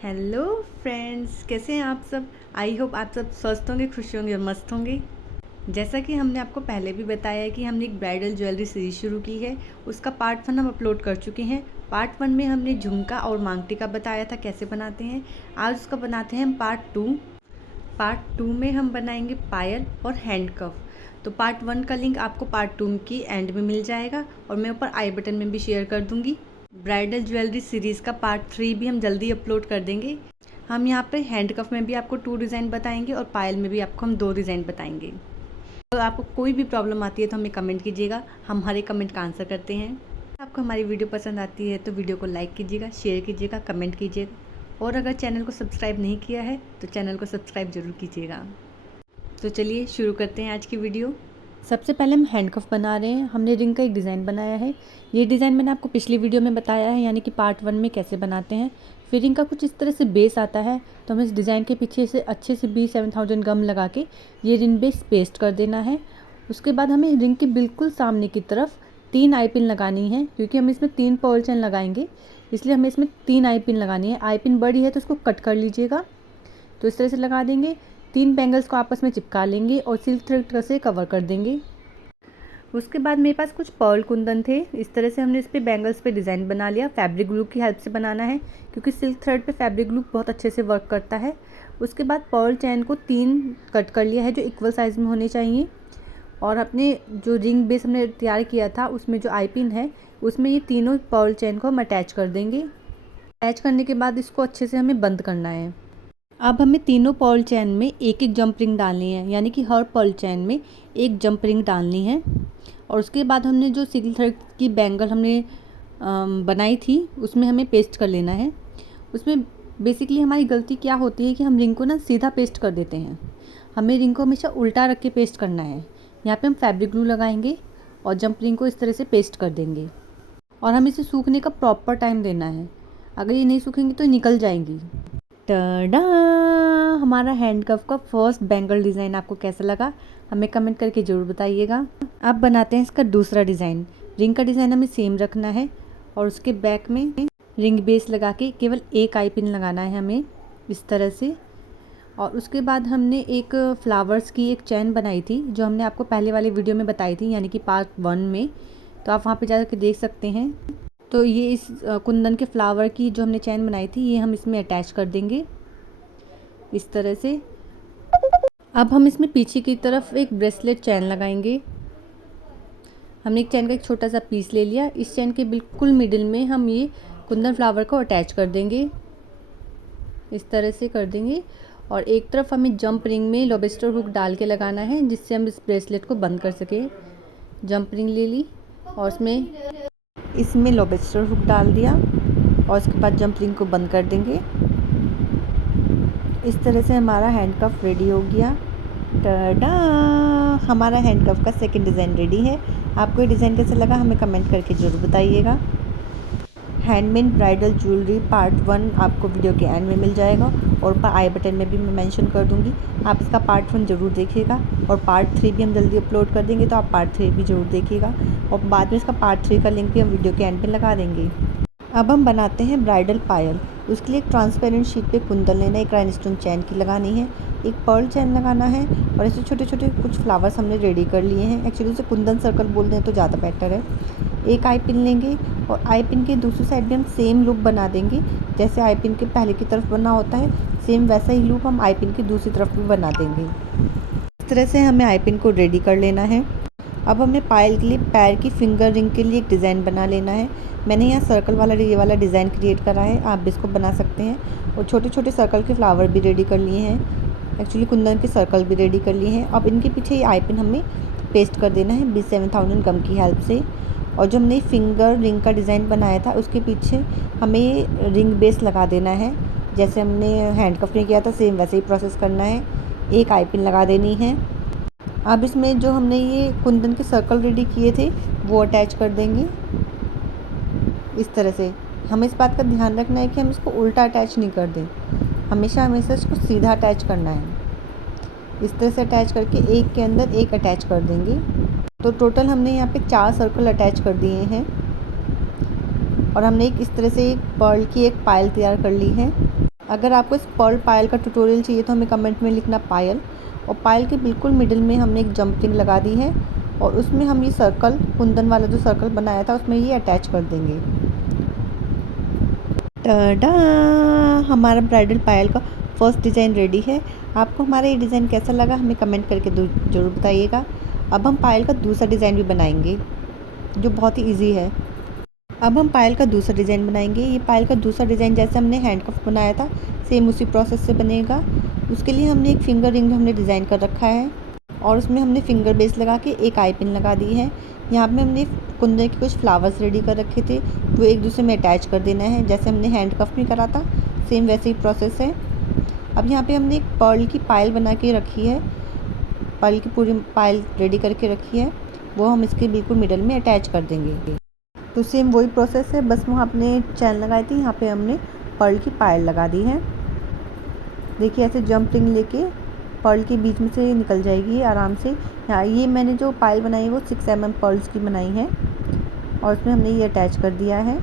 Hello friends, कैसे हैं आप सब। आई होप आप सब स्वस्थ होंगे, खुश होंगे और मस्त होंगे। जैसा कि हमने आपको पहले भी बताया है कि हमने एक ब्राइडल ज्वेलरी सीरीज शुरू की है। उसका पार्ट 1 हम अपलोड कर चुके हैं। पार्ट 1 में हमने झुमका और मांगटी का बताया था कैसे बनाते हैं। आज उसका बनाते हैं हम पार्ट 2। पार्ट 2 में हम बनाएंगे पायल और हैंड कफ। तो पार्ट 1 का लिंक आपको पार्ट 2 की एंड में मिल जाएगा और मैं ऊपर आई बटन में भी शेयर कर दूंगी। ब्राइडल ज्वेलरी सीरीज़ का पार्ट 3 भी हम जल्दी अपलोड कर देंगे। हम यहाँ पे हैंड कफ में भी आपको 2 डिज़ाइन बताएंगे और पायल में भी आपको हम 2 डिज़ाइन बताएंगे। तो आपको कोई भी प्रॉब्लम आती है तो हमें कमेंट कीजिएगा, हम हर एक कमेंट का आंसर करते हैं। आपको हमारी वीडियो पसंद आती है तो वीडियो को लाइक कीजिएगा, शेयर कीजिएगा, कमेंट कीजिएगा और अगर चैनल को सब्सक्राइब नहीं किया है तो चैनल को सब्सक्राइब ज़रूर कीजिएगा। तो चलिए शुरू करते हैं आज की वीडियो। सबसे पहले हम हैंड कफ बना रहे हैं। हमने रिंग का एक डिज़ाइन बनाया है। ये डिज़ाइन मैंने आपको पिछली वीडियो में बताया है, यानी कि पार्ट 1 में कैसे बनाते हैं। फिर रिंग का कुछ इस तरह से बेस आता है, तो हमें इस डिज़ाइन के पीछे से अच्छे से B7000 गम लगा के ये रिंग बेस पेस्ट कर देना है। उसके बाद हमें रिंग के बिल्कुल सामने की तरफ 3 आई पिन लगानी है, क्योंकि हम इसमें 3 पर्ल चेन लगाएंगे, इसलिए हमें इसमें 3 आई पिन लगानी है। आई पिन बड़ी है तो उसको कट कर लीजिएगा। तो इस तरह से लगा देंगे। 3 बैंगल्स को आपस में चिपका लेंगे और सिल्क थ्रेड से कवर कर देंगे। उसके बाद मेरे पास कुछ पर्ल कुंदन थे। इस तरह से हमने इस पे बैंगल्स पे डिज़ाइन बना लिया। फैब्रिक ग्लू की हेल्प से बनाना है, क्योंकि सिल्क थ्रेड पे फैब्रिक ग्लू बहुत अच्छे से वर्क करता है। उसके बाद पर्ल चैन को 3 कट कर लिया है, जो इक्वल साइज़ में होने चाहिए। और अपने जो रिंग बेस हमने तैयार किया था उसमें जो आई पिन है उसमें ये तीनों पर्ल चैन को हम अटैच कर देंगे। अटैच करने के बाद इसको अच्छे से हमें बंद करना है। अब हमें तीनों पर्ल चैन में एक एक जंप रिंग डालनी है, यानी कि हर पर्ल चैन में एक जंप रिंग डालनी है। और उसके बाद हमने जो सिल्क थ्रेड की बैंगल हमने बनाई थी उसमें हमें पेस्ट कर लेना है। उसमें बेसिकली हमारी गलती क्या होती है कि हम रिंग को ना सीधा पेस्ट कर देते हैं। हमें रिंग को हमेशा उल्टा रख के पेस्ट करना है। यहाँ पे हम फैब्रिक ग्लू लगाएंगे और जंप रिंग को इस तरह से पेस्ट कर देंगे। और हमें इसे सूखने का प्रॉपर टाइम देना है, अगर ये नहीं सूखेंगी तो निकल जाएंगी। टडा! हमारा हैंड कफ का फर्स्ट बैंगल डिज़ाइन आपको कैसा लगा हमें कमेंट करके ज़रूर बताइएगा। अब बनाते हैं इसका दूसरा डिज़ाइन। रिंग का डिज़ाइन हमें सेम रखना है और उसके बैक में रिंग बेस लगा के केवल एक आई पिन लगाना है हमें इस तरह से। और उसके बाद हमने एक फ्लावर्स की एक चैन बनाई थी, जो हमने आपको पहले वाले वीडियो में बताई थी, यानी कि पार्ट 1 में। तो आप वहाँ पे जा कर देख सकते हैं। तो ये इस कुंदन के फ्लावर की जो हमने चैन बनाई थी ये हम इसमें अटैच कर देंगे इस तरह से। अब हम इसमें पीछे की तरफ एक ब्रेसलेट चैन लगाएंगे। हमने एक चैन का एक छोटा सा पीस ले लिया। इस चैन के बिल्कुल मिडिल में हम ये कुंदन फ्लावर को अटैच कर देंगे, इस तरह से कर देंगे। और एक तरफ हमें जंप रिंग में लॉबस्टर हुक डाल के लगाना है, जिससे हम इस ब्रेसलेट को बंद कर सकें। जंप रिंग ले ली और इसमें लॉबस्टर हुक डाल दिया और उसके बाद जंप रिंग को बंद कर देंगे। इस तरह से हमारा हैंड कफ रेडी हो गया। टडा! हमारा हैंड कफ का सेकंड डिज़ाइन रेडी है। आपको ये डिज़ाइन कैसा लगा हमें कमेंट करके ज़रूर बताइएगा। हैंडमेड ब्राइडल ज्वेलरी पार्ट 1 आपको वीडियो के एंड में मिल जाएगा और ऊपर आई बटन में भी मैं मेंशन कर दूंगी। आप इसका पार्ट 1 ज़रूर देखिएगा और पार्ट 3 भी हम जल्दी अपलोड कर देंगे, तो आप पार्ट 3 भी ज़रूर देखिएगा। और बाद में इसका पार्ट 3 का लिंक भी हम वीडियो के एंड में लगा देंगे। अब हम बनाते हैं ब्राइडल पायल। उसके लिए एक ट्रांसपेरेंट शीट पे कुंदन लेना है, एक राइनस्टोन चैन की लगानी है, एक पर्ल चैन लगाना है और ऐसे छोटे छोटे कुछ फ्लावर्स हमने रेडी कर लिए हैं। एक्चुअली उसे कुंदन सर्कल बोलते हैं तो ज़्यादा बेटर है। एक आई पिन लेंगे और आई पिन के दूसरी साइड भी हम सेम लूप बना देंगे, जैसे आई पिन के पहले की तरफ बना होता है सेम वैसा ही लूप हम आई पिन की दूसरी तरफ भी बना देंगे। इस तरह से हमें आई पिन को रेडी कर लेना है। अब हमें पायल के लिए पैर की फिंगर रिंग के लिए एक डिज़ाइन बना लेना है। मैंने यहाँ सर्कल वाला ये वाला डिज़ाइन क्रिएट करा है, आप भी इसको बना सकते हैं। और छोटे छोटे सर्कल के फ्लावर भी रेडी कर लिए हैं। एक्चुअली कुंदन के सर्कल भी रेडी कर लिए हैं। अब इनके पीछे ये आई पिन हमें पेस्ट कर देना है B7000 गम की हेल्प से। और जो हमने फिंगर रिंग का डिज़ाइन बनाया था उसके पीछे हमें रिंग बेस लगा देना है, जैसे हमने हैंड कफ में किया था सेम वैसे ही प्रोसेस करना है। एक आई पिन लगा देनी है। अब इसमें जो हमने ये कुंदन के सर्कल रेडी किए थे वो अटैच कर देंगे इस तरह से। हमें इस बात का ध्यान रखना है कि हम इसको उल्टा अटैच नहीं कर दें, हमेशा इसको सीधा अटैच करना है। इस तरह से अटैच करके एक के अंदर एक अटैच कर देंगे। तो टोटल हमने यहाँ पे 4 सर्कल अटैच कर दिए हैं और हमने एक इस तरह से एक पर्ल की एक पायल तैयार कर ली है। अगर आपको इस पर्ल पायल का ट्यूटोरियल चाहिए तो हमें कमेंट में लिखना पायल। और पायल के बिल्कुल मिडिल में हमने एक जंपिंग लगा दी है और उसमें हम ये सर्कल, कुंदन वाला जो सर्कल बनाया था उसमें ये अटैच कर देंगे। टाडा, हमारा ब्राइडल पायल का फर्स्ट डिज़ाइन रेडी है। आपको हमारा ये डिज़ाइन कैसा लगा हमें कमेंट करके ज़रूर बताइएगा। अब हम पायल का दूसरा डिज़ाइन भी बनाएंगे जो बहुत ही ईजी है। अब हम पायल का दूसरा डिज़ाइन बनाएंगे। ये पायल का दूसरा डिज़ाइन जैसे हमने हैंडकफ बनाया था सेम उसी प्रोसेस से बनेगा। उसके लिए हमने एक फिंगर रिंग हमने डिज़ाइन कर रखा है और उसमें हमने फिंगर बेस लगा के एक आई पिन लगा दी है। यहाँ पे हमने कुंदन के कुछ फ्लावर्स रेडी कर रखे थे, वो एक दूसरे में अटैच कर देना है जैसे हमने हैंडकफ में करा था, सेम वैसे ही प्रोसेस है। अब यहाँ पे हमने एक पर्ल की पायल बना के रखी है, पर्ल की पूरी पायल रेडी करके रखी है, वो हम इसके बिल्कुल मिडल में अटैच कर देंगे। तो सेम वही प्रोसेस है, बस वहाँ अपने चैन लगाई थी, यहाँ पे हमने पर्ल की पायल लगा दी है। देखिए ऐसे जंपिंग लेके पर्ल के बीच में से निकल जाएगी आराम से। यहाँ ये मैंने जो पायल बनाई है वो 6 mm पर्ल्स की बनाई है और उसमें हमने ये अटैच कर दिया है।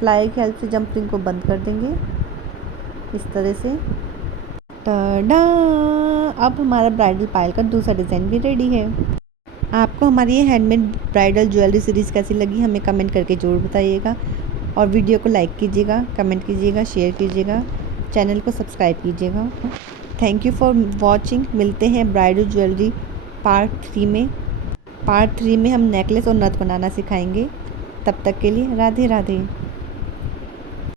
प्लाई की हेल्प से जंपिंग को बंद कर देंगे इस तरह से। टाडा, अब हमारा ब्राइडल पायल का दूसरा डिज़ाइन भी रेडी है। आपको हमारी ये हैंडमेड ब्राइडल ज्वेलरी सीरीज़ कैसी लगी हमें कमेंट करके ज़रूर बताइएगा और वीडियो को लाइक कीजिएगा, कमेंट कीजिएगा, शेयर कीजिएगा, चैनल को सब्सक्राइब कीजिएगा। Thank you for watching. मिलते हैं ब्राइडल ज्वेलरी पार्ट 3 में। पार्ट 3 में हम नेकलेस और नथ बनाना सिखाएंगे। तब तक के लिए राधे राधे।